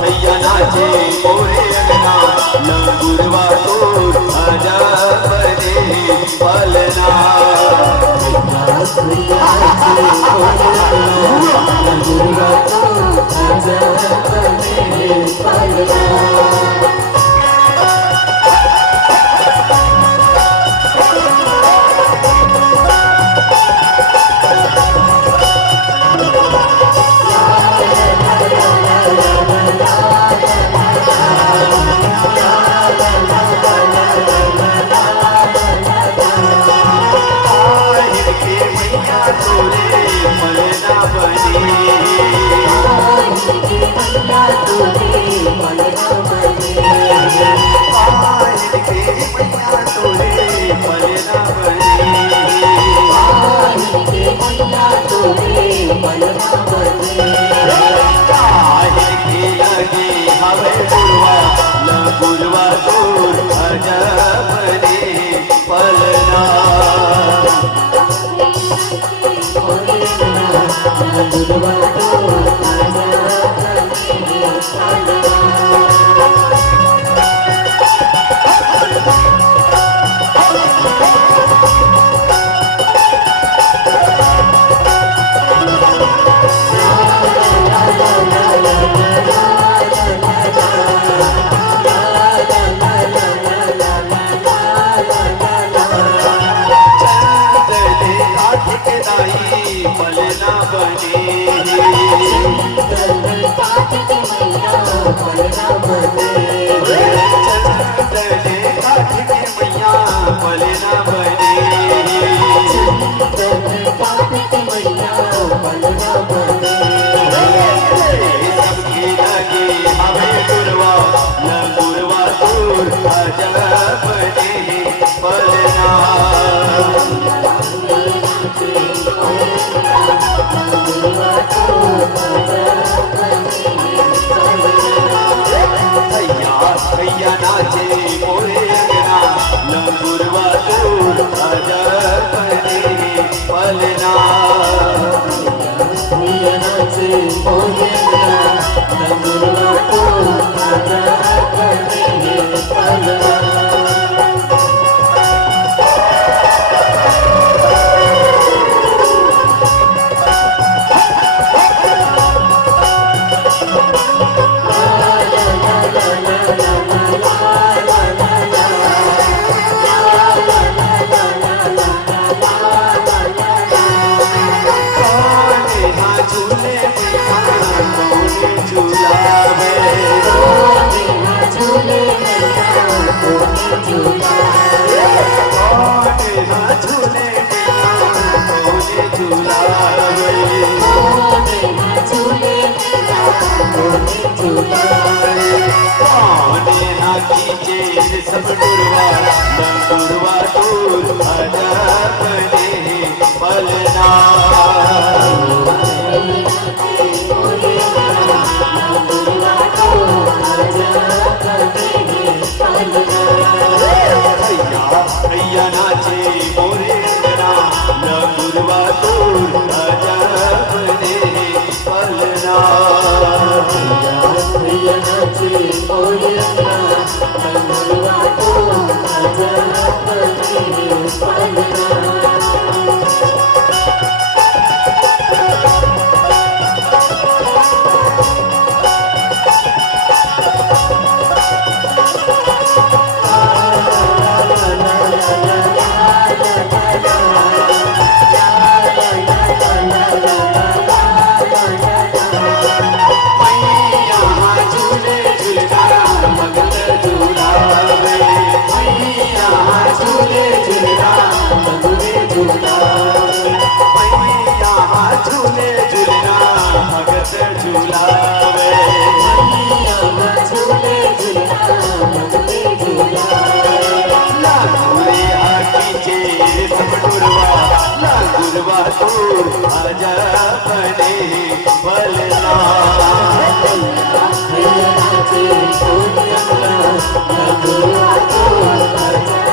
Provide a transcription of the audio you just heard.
भैया नाचे मोरे अंगना लंगुरवा तो आजा बने पलना गुरवा दूर आजा बने पलना गुरवा दूर आजा बने पलना बने पलना बने चंदने काठ के मैया पलना बने पलना बने सबके लगे हमें गुरवा न गुरवा दूर आजा बने पलना भैया नाचे मोरे अंगना लंगुरवा दूर आजा बने पलना भैया नाचे मोरे अंगना लंगुरवा दूर आजा बने पलना सब गुरवा लंगुरवा दूर आजा बने पलना भैया नाचे मोरे अंगना लंगुरवा दूर आजा बने पलना भैया नाचे मोरे अंगना लंगुरवा दूर आजा बने पलना गुरवा दूर आजा बने पलना गुरवा दूर आजा